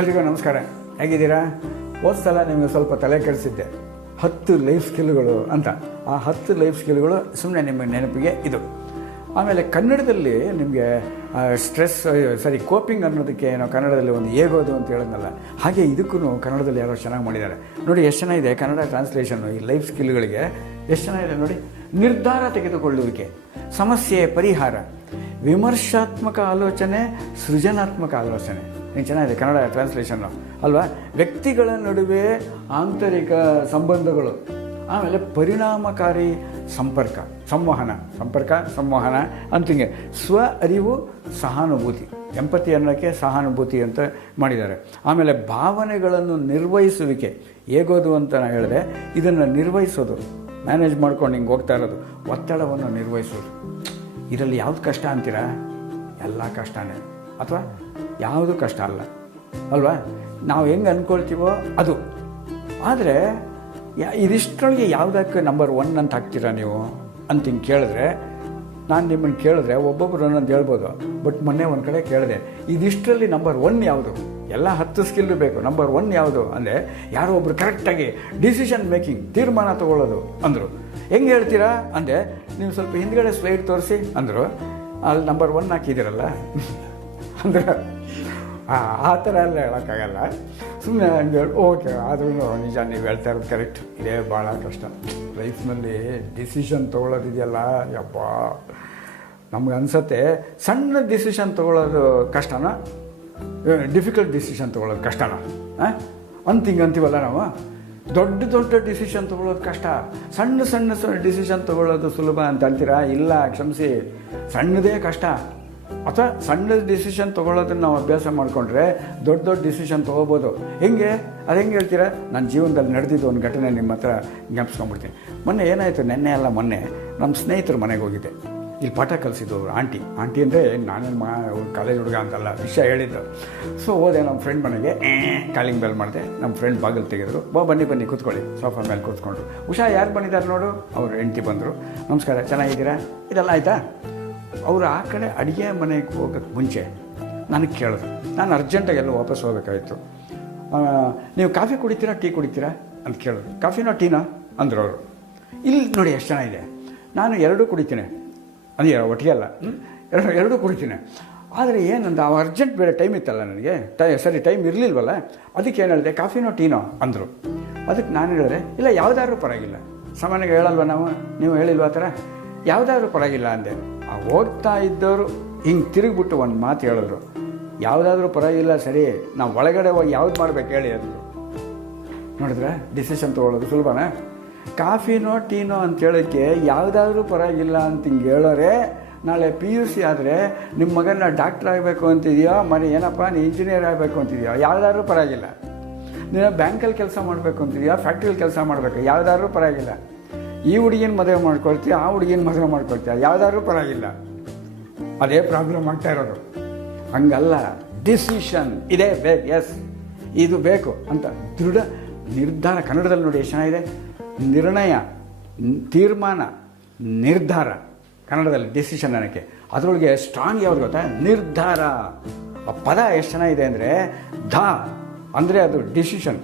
ಎಲ್ರಿಗೂ ನಮಸ್ಕಾರ. ಹೇಗಿದ್ದೀರಾ? ಹೋದ ಸಲ ನಿಮಗೆ ಸ್ವಲ್ಪ ತಲೆ ಕೆಡಿಸಿದ್ದೆ 10 ಲೈಫ್ ಸ್ಕಿಲ್ಗಳು ಅಂತ. ಆ 10 ಲೈಫ್ ಸ್ಕಿಲ್ಗಳು ಸುಮ್ಮನೆ ನಿಮ್ಮ ನೆನಪಿಗೆ ಇದು. ಆಮೇಲೆ ಕನ್ನಡದಲ್ಲಿ ನಿಮಗೆ ಕೋಪಿಂಗ್ ಅನ್ನೋದಕ್ಕೆ ಏನೋ ಕನ್ನಡದಲ್ಲಿ ಒಂದು ಹೇಗೋದು ಅಂತ ಹೇಳಿದ್ನಲ್ಲ, ಹಾಗೆ ಇದಕ್ಕೂ ಕನ್ನಡದಲ್ಲಿ ಯಾರೋ ಚೆನ್ನಾಗಿ ಮಾಡಿದ್ದಾರೆ ನೋಡಿ. ಎಷ್ಟು ಚೆನ್ನಾಗಿದೆ ಕನ್ನಡ ಟ್ರಾನ್ಸ್ಲೇಷನ್ನು ಈ ಲೈಫ್ ಸ್ಕಿಲ್ಗಳಿಗೆ. ಎಷ್ಟು ಚೆನ್ನಾಗಿದೆ ನೋಡಿ. ನಿರ್ಧಾರ ತೆಗೆದುಕೊಳ್ಳುವಿಕೆ, ಸಮಸ್ಯೆ ಪರಿಹಾರ, ವಿಮರ್ಶಾತ್ಮಕ ಆಲೋಚನೆ, ಸೃಜನಾತ್ಮಕ ಆಲೋಚನೆ. ಹಿಂಗೆ ಚೆನ್ನಾಗಿದೆ ಕನ್ನಡ ಟ್ರಾನ್ಸ್ಲೇಷನ್ನು ಅಲ್ವಾ. ವ್ಯಕ್ತಿಗಳ ನಡುವೆ ಆಂತರಿಕ ಸಂಬಂಧಗಳು, ಆಮೇಲೆ ಪರಿಣಾಮಕಾರಿ ಸಂವಹನ ಅಂತಿಂಗೆ. ಸ್ವ ಅರಿವು, ಸಹಾನುಭೂತಿ, ಎಂಪತಿ ಅನ್ನೋಕ್ಕೆ ಸಹಾನುಭೂತಿ ಅಂತ ಮಾಡಿದ್ದಾರೆ. ಆಮೇಲೆ ಭಾವನೆಗಳನ್ನು ನಿರ್ವಹಿಸುವಿಕೆ, ಹೇಗೋದು ಅಂತ ನಾನು ಹೇಳಿದೆ. ಇದನ್ನು ನಿರ್ವಹಿಸೋದು, ಮ್ಯಾನೇಜ್ ಮಾಡ್ಕೊಂಡು ಹಿಂಗೆ ಹೋಗ್ತಾ ಇರೋದು, ಒತ್ತಡವನ್ನು ನಿರ್ವಹಿಸೋದು. ಇದರಲ್ಲಿ ಯಾವ್ದು ಕಷ್ಟ ಅಂತೀರಾ? ಎಲ್ಲ ಕಷ್ಟನೇ, ಅಥವಾ ಯಾವುದು ಕಷ್ಟ ಅಲ್ಲ ಅಲ್ವಾ. ನಾವು ಹೆಂಗೆ ಅಂದ್ಕೊಳ್ತೀವೋ ಅದು. ಆದರೆ ಇದಿಷ್ಟರೊಳಗೆ ಯಾವುದಕ್ಕೆ ನಂಬರ್ 1 ಅಂತ ಹಾಕ್ತೀರಾ ನೀವು ಅಂತ ಹಿಂಗೆ ಕೇಳಿದ್ರೆ, ನಾನು ನಿಮ್ಮನ್ನು ಕೇಳಿದ್ರೆ ಒಬ್ಬೊಬ್ಬರು ಅನ್ನೋದು ಹೇಳ್ಬೋದು. ಬಟ್ ಮೊನ್ನೆ ಒಂದು ಕಡೆ ಕೇಳಿದೆ, ಇದಿಷ್ಟರಲ್ಲಿ ನಂಬರ್ 1 ಯಾವುದು? ಎಲ್ಲ 10 ಸ್ಕಿಲ್ಲು ಬೇಕು, ನಂಬರ್ 1 ಯಾವುದು ಅಂದರೆ ಯಾರೋ ಒಬ್ರು ಕರೆಕ್ಟಾಗಿ ಡಿಸಿಷನ್ ಮೇಕಿಂಗ್, ತೀರ್ಮಾನ ತೊಗೊಳ್ಳೋದು ಅಂದರು. ಹೆಂಗೆ ಹೇಳ್ತೀರಾ ಅಂದರೆ, ನೀವು ಸ್ವಲ್ಪ ಹಿಂದ್ಗಡೆ ಸ್ಲೈಡ್ ತೋರಿಸಿ ಅಂದರು. ಅಲ್ಲಿ ನಂಬರ್ 1 ಹಾಕಿದ್ದೀರಲ್ಲ ಅಂದರೆ ಆ ಥರ ಎಲ್ಲ ಹೇಳೋಕ್ಕಾಗಲ್ಲ. ಸುಮ್ಮನೆ ಹಂಗೆ ಹೇಳಿ ಓಕೆ. ಆದ್ರೂ ನಿಜ, ನೀವು ಹೇಳ್ತಾ ಇರೋದು ಕರೆಕ್ಟ್. ಇದೇ ಭಾಳ ಕಷ್ಟ ಲೈಫ್ನಲ್ಲಿ ಡಿಸಿಷನ್ ತೊಗೊಳ್ಳೋದಿದೆಯಲ್ಲ. ಯಪ್ಪ, ನಮ್ಗೆ ಅನಿಸುತ್ತೆ ಸಣ್ಣ ಡಿಸಿಷನ್ ತೊಗೊಳ್ಳೋದು ಕಷ್ಟನಾ, ಡಿಫಿಕಲ್ಟ್ ಡಿಸಿಷನ್ ತೊಗೊಳ್ಳೋದು ಕಷ್ಟನಾ ಅಂತೀವಲ್ಲ ನಾವು. ದೊಡ್ಡ ಡಿಸಿಷನ್ ತೊಗೊಳ್ಳೋದು ಕಷ್ಟ, ಸಣ್ಣ ಡಿಸಿಷನ್ ತೊಗೊಳ್ಳೋದು ಸುಲಭ ಅಂತ ಅಂತೀರಾ? ಇಲ್ಲ, ಕ್ಷಮಿಸಿ, ಸಣ್ಣದೇ ಕಷ್ಟ. ಅಥವಾ ಸಣ್ಣ ಡಿಸಿಷನ್ ತೊಗೊಳ್ಳೋದನ್ನು ನಾವು ಅಭ್ಯಾಸ ಮಾಡಿಕೊಂಡ್ರೆ ದೊಡ್ಡ ಡಿಸಿಷನ್ ತೊಗೋಬೋದು. ಅದು ಹೆಂಗೆ ಹೇಳ್ತೀರಾ? ನನ್ನ ಜೀವನದಲ್ಲಿ ನಡೆದಿದ್ದು ಒಂದು ಘಟನೆ ನಿಮ್ಮ ಹತ್ರ ಜ್ಞಾಪಿಸ್ಕೊಂಡ್ಬಿಡ್ತೀನಿ. ಮೊನ್ನೆ ಏನಾಯಿತು, ಮೊನ್ನೆ ನಮ್ಮ ಸ್ನೇಹಿತರ ಮನೆಗೆ ಹೋಗಿದ್ದೆ. ಇಲ್ಲಿ ಪಾಠ ಕಲಿಸಿದ್ದು ಆಂಟಿ ಅಂದರೆ ನಾನೇನು ಕಾಲೇಜ್ ಹುಡುಗ ಅಂತಲ್ಲ, ವಿಷಯ ಹೇಳಿದ್ದು. ಸೊ ಹೋದೆ ನಮ್ಮ ಫ್ರೆಂಡ್ ಮನೆಗೆ, ಕಾಲಿಂಗ್ ಬೆಲ್ ಮಾಡಿದೆ. ನಮ್ಮ ಫ್ರೆಂಡ್ ಬಾಗಿಲು ತೆಗೆದ್ರು. ಬನ್ನಿ ಕೂತ್ಕೊಳ್ಳಿ, ಸೋಫಾ ಮೇಲೆ ಕೂತ್ಕೊಂಡ್ರು. ಉಷಾ ಯಾರು ಬಂದಿದ್ದಾರೆ ನೋಡು, ಅವ್ರು ಹೆಂಡತಿ ಬಂದರು. ನಮಸ್ಕಾರ, ಚೆನ್ನಾಗಿದ್ದೀರಾ? ಇದೆಲ್ಲ ಆಯಿತಾ? ಅವರು ಆ ಕಡೆ ಅಡುಗೆ ಮನೆಗೆ ಹೋಗೋಕ್ಕೆ ಮುಂಚೆ ನನಗೆ ಕೇಳಿದ್ರು. ನಾನು ಅರ್ಜೆಂಟಾಗೆಲ್ಲ ವಾಪಸ್ ಹೋಗಬೇಕಾಯಿತು. ನೀವು ಕಾಫಿ ಕುಡಿತೀರಾ, ಟೀ ಕುಡಿತೀರಾ ಅಂತ ಕೇಳಿದ್ರು. ಕಾಫಿನೋ ಟೀನೋ ಅಂದರು ಅವರು. ಇಲ್ಲಿ ನೋಡಿ ಎಷ್ಟು ಚೆನ್ನಾಗಿದೆ, ನಾನು ಎರಡೂ ಕುಡಿತೀನಿ ಅಂದರೆ ಒಟ್ಟಿಗೆ ಅಲ್ಲ, ಎರಡೂ ಕುಡಿತೀನಿ. ಆದರೆ ಏನಂದ, ಅವ ಅರ್ಜೆಂಟ್ ಬೇರೆ ಟೈಮ್ ಇತ್ತಲ್ಲ ನನಗೆ, ಟೈಮ್ ಇರಲಿಲ್ವಲ್ಲ, ಅದಕ್ಕೆ ಏನು ಹೇಳಿದೆ, ಕಾಫಿನೋ ಟೀನೋ ಅಂದರು. ಅದಕ್ಕೆ ನಾನು ಹೇಳಿದೆ, ಇಲ್ಲ ಯಾವುದಾದ್ರೂ ಪರವಾಗಿಲ್ಲ. ಸಾಮಾನ್ಯವಾಗಿ ಹೇಳಲ್ವ ನಾವು, ನೀವು ಹೇಳಿಲ್ವ ಆ ಥರ? ಯಾವುದಾದ್ರೂ ಪರವಾಗಿಲ್ಲ ಅಂದೆ. ಹೋಗ್ತಾ ಇದ್ದವರು ಹಿಂಗೆ ತಿರುಗಿಬಿಟ್ಟು ಒಂದು ಮಾತು ಹೇಳಿದ್ರು, ಯಾವುದಾದ್ರೂ ಪರವಾಗಿಲ್ಲ ಸರಿ, ನಾವು ಒಳಗಡೆ ಹೋಗಿ ಯಾವ್ದು ಮಾಡ್ಬೇಕು ಹೇಳಿ ಅಂದರು. ನೋಡಿದ್ರೆ ಡಿಸಿಷನ್ ತೊಗೊಳ್ಳೋದು ಸುಲಭನಾ? ಕಾಫಿನೋ ಟೀನೋ ಅಂತ ಹೇಳೋಕ್ಕೆ ಯಾವುದಾದ್ರೂ ಪರವಾಗಿಲ್ಲ ಅಂತ ಹಿಂಗೆ ಹೇಳೋರೆ, ನಾಳೆ PUC ಆದರೆ ನಿಮ್ಮ ಮಗನ ಡಾಕ್ಟ್ರ್ ಆಗಬೇಕು ಅಂತಿದೆಯೋ, ಏನಪ್ಪ ನೀ ಇಂಜಿನಿಯರ್ ಆಗಬೇಕು ಅಂತಿದೆಯೋ, ಯಾವುದಾದ್ರೂ ಪರವಾಗಿಲ್ಲ. ನೀನು ಬ್ಯಾಂಕಲ್ಲಿ ಕೆಲಸ ಮಾಡಬೇಕು ಅಂತಿದೆಯೋ, ಫ್ಯಾಕ್ಟ್ರಿಯಲ್ಲಿ ಕೆಲಸ ಮಾಡಬೇಕು, ಯಾವುದಾದ್ರೂ ಪರವಾಗಿಲ್ಲ. ಈ ಹುಡುಗಿನ ಮದುವೆ ಮಾಡ್ಕೊಳ್ತೀಯ, ಆ ಹುಡುಗಿನ ಮದುವೆ ಮಾಡ್ಕೊಳ್ತೀಯ, ಯಾವುದಾದ್ರೂ ಪರವಾಗಿಲ್ಲ. ಅದೇ ಪ್ರಾಬ್ಲಮ್ ಆಗ್ತಾ ಇರೋದು. ಹಂಗಲ್ಲ, ಡಿಸಿಷನ್ ಇದೇ ಬೇಕು, ಎಸ್ ಇದು ಬೇಕು ಅಂತ ದೃಢ ನಿರ್ಧಾರ. ಕನ್ನಡದಲ್ಲಿ ನೋಡಿ ಎಷ್ಟು ಚೆನ್ನಾಗಿದೆ, ನಿರ್ಣಯ, ತೀರ್ಮಾನ, ನಿರ್ಧಾರ. ಕನ್ನಡದಲ್ಲಿ ಡಿಸಿಷನ್ ಅನ್ನೋಕ್ಕೆ, ಅದರೊಳಗೆ ಸ್ಟ್ರಾಂಗ್ ಯಾವುದು ಗೊತ್ತಾ? ನಿರ್ಧಾರ. ಆ ಪದ ಎಷ್ಟು ಚೆನ್ನಾಗಿದೆ ಅಂದರೆ, ಅಂದರೆ ಅದು ಡಿಸಿಷನ್.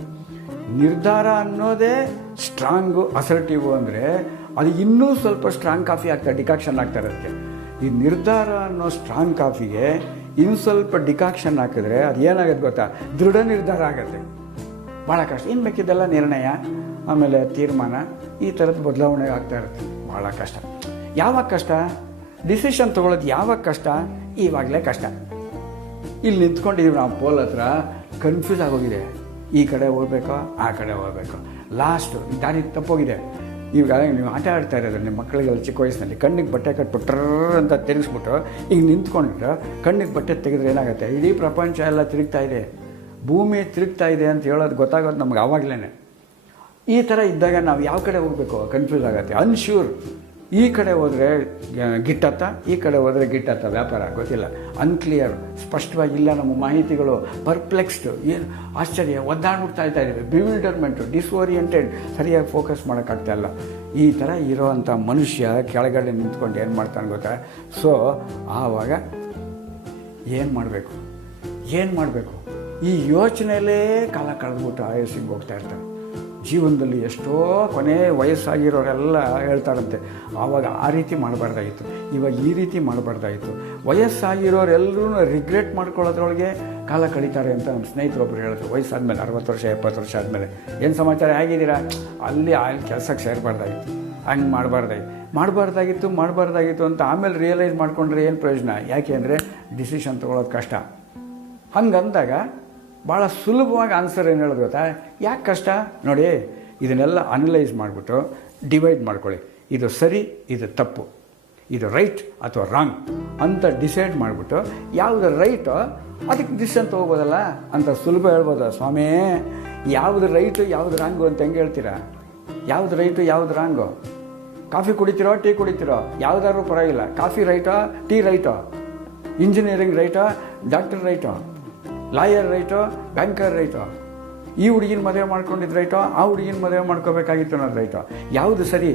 ನಿರ್ಧಾರ ಅನ್ನೋದೇ ಸ್ಟ್ರಾಂಗು, ಅಸರ್ಟಿವು. ಅಂದರೆ ಅದು ಇನ್ನೂ ಸ್ವಲ್ಪ ಸ್ಟ್ರಾಂಗ್ ಕಾಫಿ ಆಗ್ತಾರೆ, ಡಿಕಾಕ್ಷನ್ ಆಗ್ತಾರೆ ಅದಕ್ಕೆ. ಈ ನಿರ್ಧಾರ ಅನ್ನೋ ಸ್ಟ್ರಾಂಗ್ ಕಾಫಿಗೆ ಇನ್ನು ಸ್ವಲ್ಪ ಡಿಕಾಕ್ಷನ್ ಹಾಕಿದ್ರೆ ಅದು ಏನಾಗುತ್ತೆ ಗೊತ್ತಾ? ದೃಢ ನಿರ್ಧಾರ ಆಗುತ್ತೆ. ಭಾಳ ಕಷ್ಟ. ಇನ್ನು ಬೇಕಿದ್ದೆಲ್ಲ ನಿರ್ಣಯ, ಆಮೇಲೆ ತೀರ್ಮಾನ, ಈ ಥರದ್ದು ಬದಲಾವಣೆ ಆಗ್ತಾ ಇರುತ್ತೆ. ಭಾಳ ಕಷ್ಟ. ಯಾವಾಗ ಕಷ್ಟ? ಡಿಸಿಷನ್ ತೊಗೊಳ್ಳೋದು ಯಾವಾಗ ಕಷ್ಟ? ಇವಾಗಲೇ ಕಷ್ಟ. ಇಲ್ಲಿ ನಿಂತ್ಕೊಂಡಿದ್ದೀವಿ ನಾವು ಪೋಲ್ ಹತ್ರ, ಕನ್ಫ್ಯೂಸ್ ಆಗೋಗಿದೆ. ಈ ಕಡೆ ಹೋಗ್ಬೇಕೋ ಆ ಕಡೆ ಹೋಗ್ಬೇಕು, ಲಾಸ್ಟು ದಾರಿ ತಪ್ಪೋಗಿದೆ. ಈಗ ನೀವು ಆಟ ಆಡ್ತಾ ಇರೋದು ನಿಮ್ಮ ಮಕ್ಕಳಿಗೆಲ್ಲ ಚಿಕ್ಕ ವಯಸ್ಸಿನಲ್ಲಿ ಕಣ್ಣಿಗೆ ಬಟ್ಟೆ ಕಟ್ಬಿಟ್ಟು ಅಂತ ತಿರುಗಿಸ್ಬಿಟ್ಟು ಈಗ ನಿಂತ್ಕೊಂಡ್ರೆ ಕಣ್ಣಿಗೆ ಬಟ್ಟೆ ತೆಗೆದ್ರೆ ಏನಾಗುತ್ತೆ? ಇಡೀ ಪ್ರಪಂಚ ಎಲ್ಲ ತಿರುಗ್ತಾ ಇದೆ, ಭೂಮಿ ತಿರುಗ್ತಾ ಇದೆ ಅಂತ ಹೇಳೋದು ಗೊತ್ತಾಗೋದು ನಮ್ಗೆ ಆವಾಗಲೇ. ಈ ಥರ ಇದ್ದಾಗ ನಾವು ಯಾವ ಕಡೆ ಹೋಗಬೇಕು ಕನ್ಫ್ಯೂಸ್ ಆಗುತ್ತೆ, ಅನ್ಶ್ಯೂರ್. ಈ ಕಡೆ ಹೋದರೆ ಗಿಟ್ಟತ್ತ, ಈ ಕಡೆ ಹೋದರೆ ಗಿಟ್ಟತ್ತ, ವ್ಯಾಪಾರ ಗೊತ್ತಿಲ್ಲ, ಅನ್ಕ್ಲಿಯರ್, ಸ್ಪಷ್ಟವಾಗಿಲ್ಲ ನಮ್ಮ ಮಾಹಿತಿಗಳು, ಪರ್ಪ್ಲೆಕ್ಸ್ಡ್, ಏನು ಆಶ್ಚರ್ಯ, ಒದ್ದಾಡ್ಬಿಡ್ತಾ ಇದ್ದೀವಿ, ಬಿವಿಲ್ಡರ್ಮೆಂಟು, ಡಿಸ್ಓರಿಯೆಂಟೆಡ್, ಸರಿಯಾಗಿ ಫೋಕಸ್ ಮಾಡೋಕ್ಕಾಗ್ತಾಯಿಲ್ಲ. ಈ ಥರ ಇರೋವಂಥ ಮನುಷ್ಯ ಕೆಳಗಡೆ ನಿಂತ್ಕೊಂಡು ಏನು ಮಾಡ್ತಾನೆ ಗೊತ್ತಾ? ಸೊ ಆವಾಗ ಏನು ಮಾಡಬೇಕು ಈ ಯೋಚನೆಯಲ್ಲೇ ಕಾಲ ಕಳೆದ್ಬಿಟ್ಟು ಆಯಸ್ಸಿಗೆ ಹೋಗ್ತಾ ಇರ್ತಾರೆ. ಜೀವನದಲ್ಲಿ ಎಷ್ಟೋ ಕೊನೆ ವಯಸ್ಸಾಗಿರೋರೆಲ್ಲ ಹೇಳ್ತಾರಂತೆ, ಆವಾಗ ಆ ರೀತಿ ಮಾಡಬಾರ್ದಾಗಿತ್ತು, ಇವಾಗ ಈ ರೀತಿ ಮಾಡಬಾರ್ದಾಗಿತ್ತು. ವಯಸ್ಸಾಗಿರೋರೆಲ್ಲರೂ ರಿಗ್ರೆಟ್ ಮಾಡ್ಕೊಳ್ಳೋದ್ರೊಳಗೆ ಕಾಲ ಕಳೀತಾರೆ ಅಂತ ನಮ್ಮ ಸ್ನೇಹಿತರೊಬ್ಬರು ಹೇಳಿದ್ರು. ವಯಸ್ಸಾದ್ಮೇಲೆ 60 ವರ್ಷ 70 ವರ್ಷ ಆದಮೇಲೆ ಏನು ಸಮಾಚಾರ, ಹೇಗಿದ್ದೀರಾ, ಅಲ್ಲಿ ಕೆಲಸಕ್ಕೆ ಸೇರಬಾರ್ದಾಗಿತ್ತು, ಹಂಗೆ ಮಾಡಬಾರ್ದಾಗಿತ್ತು ಅಂತ ಆಮೇಲೆ ರಿಯಲೈಸ್ ಮಾಡಿಕೊಂಡ್ರೆ ಏನು ಪ್ರಯೋಜನ? ಯಾಕೆ ಅಂದರೆ ಡಿಸಿಷನ್ ತೊಗೊಳೋದು ಕಷ್ಟ. ಹಂಗಂದಾಗ ಭಾಳ ಸುಲಭವಾಗಿ ಆನ್ಸರ್ ಏನು ಹೇಳೋದು ಗೊತ್ತಾ? ಯಾಕೆ ಕಷ್ಟ ನೋಡಿ, ಇದನ್ನೆಲ್ಲ ಅನಲೈಸ್ ಮಾಡಿಬಿಟ್ಟು ಡಿವೈಡ್ ಮಾಡ್ಕೊಳ್ಳಿ. ಇದು ಸರಿ, ಇದು ತಪ್ಪು, ಇದು ರೈಟ್ ಅಥವಾ ರಾಂಗ್ ಅಂತ ಡಿಸೈಡ್ ಮಾಡಿಬಿಟ್ಟು ಯಾವುದು ರೈಟೋ ಅದಕ್ಕೆ ಡಿಸಿಷನ್ ತೊಗೋಬೋದಲ್ಲ ಅಂತ ಸುಲಭ ಹೇಳ್ಬೋದ. ಸ್ವಾಮಿ, ಯಾವುದು ರೈಟು ಯಾವುದು ರಾಂಗು ಅಂತ ಹೆಂಗೆ ಹೇಳ್ತೀರಾ? ಯಾವುದು ರೈಟು ಯಾವುದು ರಾಂಗು? ಕಾಫಿ ಕುಡಿತೀರೋ ಟೀ ಕುಡಿತೀರೋ ಯಾವುದಾದ್ರೂ ಪರವಾಗಿಲ್ಲ. ಕಾಫಿ ರೈಟೋ ಟೀ ರೈಟೋ? ಇಂಜಿನಿಯರಿಂಗ್ ರೈಟೋ ಡಾಕ್ಟರ್ ರೈಟೋ? ಲಾಯರ್ ರೈಟೋ ಬ್ಯಾಂಕರ್ ರೈಟೋ? ಈ ಹುಡುಗಿನ ಮದುವೆ ಮಾಡ್ಕೊಂಡಿದ್ದು ರೈಟೋ ಆ ಹುಡುಗಿನ ಮದುವೆ ಮಾಡ್ಕೋಬೇಕಾಗಿತ್ತು ಅನ್ನೋದು ರೈಟೋ? ಯಾವುದು ಸರಿ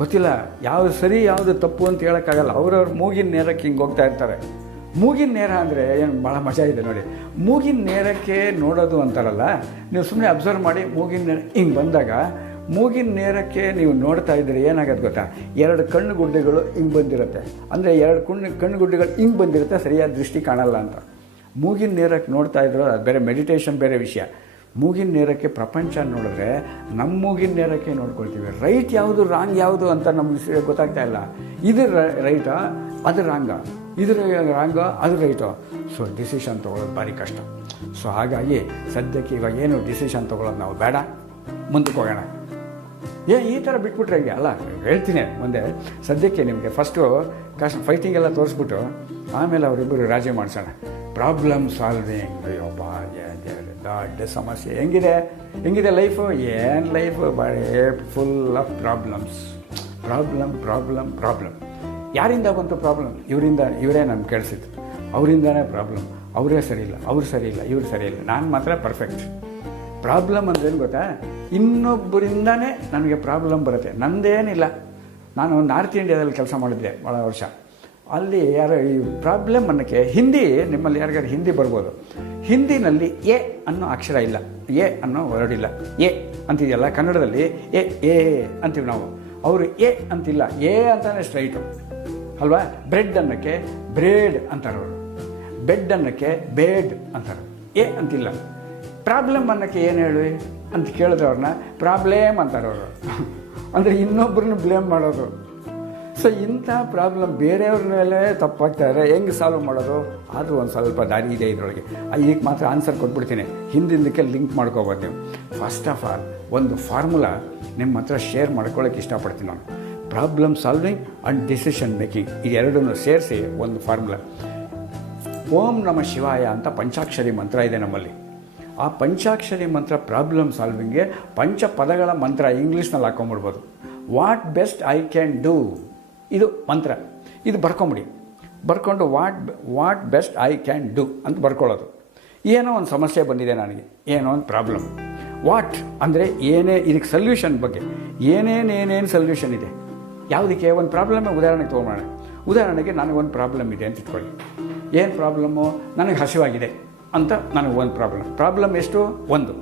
ಗೊತ್ತಿಲ್ಲ. ಯಾವುದು ಸರಿ ಯಾವುದು ತಪ್ಪು ಅಂತ ಹೇಳೋಕ್ಕಾಗಲ್ಲ. ಅವ್ರವ್ರ ಮೂಗಿನ ನೇರಕ್ಕೆ ಹಿಂಗೆ ಹೋಗ್ತಾ ಇರ್ತಾರೆ. ಮೂಗಿನ ನೇರ ಅಂದರೆ ಏನು ಭಾಳ ಮಜಾ ಇದೆ ನೋಡಿ. ಮೂಗಿನ ನೇರಕ್ಕೆ ನೋಡೋದು ಅಂತಾರಲ್ಲ, ನೀವು ಸುಮ್ಮನೆ ಅಬ್ಸರ್ವ್ ಮಾಡಿ. ಮೂಗಿನ ನೇರ ಹಿಂಗೆ ಬಂದಾಗ ಮೂಗಿನ ನೇರಕ್ಕೆ ನೀವು ನೋಡ್ತಾ ಇದ್ದರೆ ಏನಾಗತ್ತೆ ಗೊತ್ತಾ? 2 ಕಣ್ಣುಗುಡ್ಡೆಗಳು ಹಿಂಗೆ ಬಂದಿರುತ್ತೆ. ಅಂದರೆ 2 ಕಣ್ಣುಗುಡ್ಡೆಗಳು ಹಿಂಗೆ ಬಂದಿರುತ್ತೆ, ಸರಿಯಾದ ದೃಷ್ಟಿ ಕಾಣಲ್ಲ ಅಂತ. ಮೂಗಿನ ನೇರಕ್ಕೆ ನೋಡ್ತಾ ಇದ್ರು, ಅದು ಬೇರೆ, ಮೆಡಿಟೇಷನ್ ಬೇರೆ ವಿಷಯ. ಮೂಗಿನ ನೇರಕ್ಕೆ ಪ್ರಪಂಚ ನೋಡಿದ್ರೆ ನಮ್ಮ ಮೂಗಿನ ನೇರಕ್ಕೆ ನೋಡ್ಕೊಳ್ತೀವಿ. ರೈಟ್ ಯಾವುದು ರಾಂಗ್ ಯಾವುದು ಅಂತ ನಮ್ಗೆ ಗೊತ್ತಾಗ್ತಾ ಇಲ್ಲ. ಇದು ರೈಟಾ ಅದು ರಾಂಗ, ಇದು ರಾಂಗ ಅದು ರೈಟೋ? ಸೊ ಡಿಸಿಷನ್ ತೊಗೊಳೋದು ಭಾರಿ ಕಷ್ಟ. ಸೊ ಹಾಗಾಗಿ ಸದ್ಯಕ್ಕೆ ಇವಾಗ ಏನು ಡಿಸಿಷನ್ ತೊಗೊಳೋದು ನಾವು ಬೇಡ, ಮುಂದಕ್ಕೆ ಹೋಗೋಣ. ಈ ಥರ ಬಿಟ್ಬಿಟ್ರೆ ಹೇಗೆ ಅಲ್ಲ? ಹೇಳ್ತೀನಿ ಮುಂದೆ. ಸದ್ಯಕ್ಕೆ ನಿಮಗೆ ಫಸ್ಟು ಫೈಟಿಂಗ್ ಎಲ್ಲ ತೋರಿಸ್ಬಿಟ್ಟು ಆಮೇಲೆ ಅವರಿಬ್ಬರು ರಾಜಿ ಮಾಡಿಸೋಣ. ಪ್ರಾಬ್ಲಮ್ ಸಾಲ್ವಿಂಗ್, ಅಯ್ಯೋಪ್ಪ ದೊಡ್ಡ ಸಮಸ್ಯೆ. ಹೆಂಗಿದೆ ಲೈಫು? ಏನು ಲೈಫು? ಬರೀ ಫುಲ್ ಆಫ್ ಪ್ರಾಬ್ಲಮ್ಸ್. ಪ್ರಾಬ್ಲಮ್. ಯಾರಿಂದ ಬಂತು ಪ್ರಾಬ್ಲಮ್? ಇವರೇ ನಮ್ಗೆ ಕೇಳಿಸಿದ್ದು. ಅವರಿಂದನೇ ಪ್ರಾಬ್ಲಮ್. ಅವರೇ ಸರಿ ಇಲ್ಲ, ಅವ್ರು ಸರಿ ಇಲ್ಲ, ಇವ್ರು ಸರಿ ಇಲ್ಲ, ನಾನು ಮಾತ್ರ ಪರ್ಫೆಕ್ಟ್. ಪ್ರಾಬ್ಲಮ್ ಅಂದ್ರೇನು ಗೊತ್ತಾ? ಇನ್ನೊಬ್ಬರಿಂದನೇ ನನಗೆ ಪ್ರಾಬ್ಲಮ್ ಬರುತ್ತೆ, ನಂದೇನಿಲ್ಲ. ನಾನು ನಾರ್ತ್ ಇಂಡಿಯಾದಲ್ಲಿ ಕೆಲಸ ಮಾಡಿದ್ದೆ ಭಾಳ ವರ್ಷ. ಅಲ್ಲಿ ಯಾರೋ ಈ ಪ್ರಾಬ್ಲಮ್ ಅನ್ನೋಕ್ಕೆ ಹಿಂದಿ, ನಿಮ್ಮಲ್ಲಿ ಯಾರಿಗಾರು ಹಿಂದಿ ಬರ್ಬೋದು. ಹಿಂದಿನಲ್ಲಿ ಎ ಅನ್ನೋ ಅಕ್ಷರ ಇಲ್ಲ, ಎ ಅನ್ನೋ ವರ್ಡ್ ಇಲ್ಲ. ಎ ಅಂತಿದೆಯಲ್ಲ ಕನ್ನಡದಲ್ಲಿ ಎ ಅಂತೀವಿ ನಾವು. ಅವರು ಎ ಅಂತಿಲ್ಲ, ಎ ಅಂತಾನೆ ಸ್ಟ್ರೈಟು ಅಲ್ವಾ? ಬ್ರೆಡ್ ಅನ್ನೋಕ್ಕೆ ಬ್ರೇಡ್ ಅಂತಾರವರು, ಬೆಡ್ ಅನ್ನೋಕ್ಕೆ ಬೇಡ್ ಅಂತಾರೆ, ಎ ಅಂತಿಲ್ಲ. ಪ್ರಾಬ್ಲಮ್ ಅನ್ನೋಕ್ಕೆ ಏನು ಹೇಳಿ ಅಂತ ಕೇಳಿದ್ರೆ ಅವ್ರನ್ನ ಪ್ರಾಬ್ಲೇಮ್ ಅಂತಾರವರು. ಅಂದರೆ ಇನ್ನೊಬ್ಬರನ್ನ ಬ್ಲೇಮ್ ಮಾಡೋದು. ಸೊ ಇಂಥ ಪ್ರಾಬ್ಲಮ್ ಬೇರೆಯವ್ರ ಮೇಲೆ ತಪ್ಪಾಗ್ತಾರೆ. ಹೆಂಗೆ ಸಾಲ್ವ್ ಮಾಡೋದು? ಆದರೂ ಒಂದು ಸ್ವಲ್ಪ ದಾರಿ ಇದೆ ಇದರೊಳಗೆ. ಈಗ ಮಾತ್ರ ಆನ್ಸರ್ ಕೊಟ್ಬಿಡ್ತೀನಿ, ಹಿಂದಿಂದಕ್ಕೆ ಲಿಂಕ್ ಮಾಡ್ಕೋಬೋದು ನೀವು. ಫಸ್ಟ್ ಆಫ್ ಆಲ್ ಒಂದು ಫಾರ್ಮುಲಾ ನಿಮ್ಮ ಹತ್ರ ಶೇರ್ ಮಾಡ್ಕೊಳ್ಳೋಕೆ ಇಷ್ಟಪಡ್ತೀನಿ ನಾನು. Problem solving and decision making, ಇದೆರಡನ್ನೂ ಸೇರಿಸಿ ಒಂದು ಫಾರ್ಮುಲಾ. ಓಂ ನಮಃ ಶಿವಾಯ ಅಂತ ಪಂಚಾಕ್ಷರಿ ಮಂತ್ರ ಇದೆ ನಮ್ಮಲ್ಲಿ. ಆ ಪಂಚಾಕ್ಷರಿ ಮಂತ್ರ ಪ್ರಾಬ್ಲಮ್ ಸಾಲ್ವಿಂಗ್ಗೆ ಪಂಚಪದಗಳ ಮಂತ್ರ ಇಂಗ್ಲೀಷ್ನಲ್ಲಿ ಹಾಕೊಂಬಿಡ್ಬೋದು. What best I can do, ಇದು ಮಂತ್ರ. ಇದು ಬರ್ಕೊಂಬಿಡಿ. ಬರ್ಕೊಂಡು what best I can do ಅಂತ ಬರ್ಕೊಳ್ಳೋದು. ಏನೋ ಒಂದು ಸಮಸ್ಯೆ ಬಂದಿದೆ ನನಗೆ, ಏನೋ ಒಂದು ಪ್ರಾಬ್ಲಮ್. ವಾಟ್ ಅಂದರೆ ಇದಕ್ಕೆ ಸೊಲ್ಯೂಷನ್ ಬಗ್ಗೆ ಏನೇನು ಸೊಲ್ಯೂಷನ್ ಇದೆ, ಯಾವುದಕ್ಕೆ? ಒಂದು ಪ್ರಾಬ್ಲಮ್ ಉದಾಹರಣೆಗೆ ತೊಗೊಂಬೋಣ. ಉದಾಹರಣೆಗೆ ನನಗೊಂದು ಪ್ರಾಬ್ಲಮ್ ಇದೆ ಅಂತ ಇಟ್ಕೊಳ್ಳಿ. ಏನು ಪ್ರಾಬ್ಲಮ್ಮು? ನನಗೆ ಹಸಿವಾಗಿದೆ ಅಂತ ನನಗೆ ಒಂದು ಪ್ರಾಬ್ಲಮ್ ಎಷ್ಟು? ಒಂದು.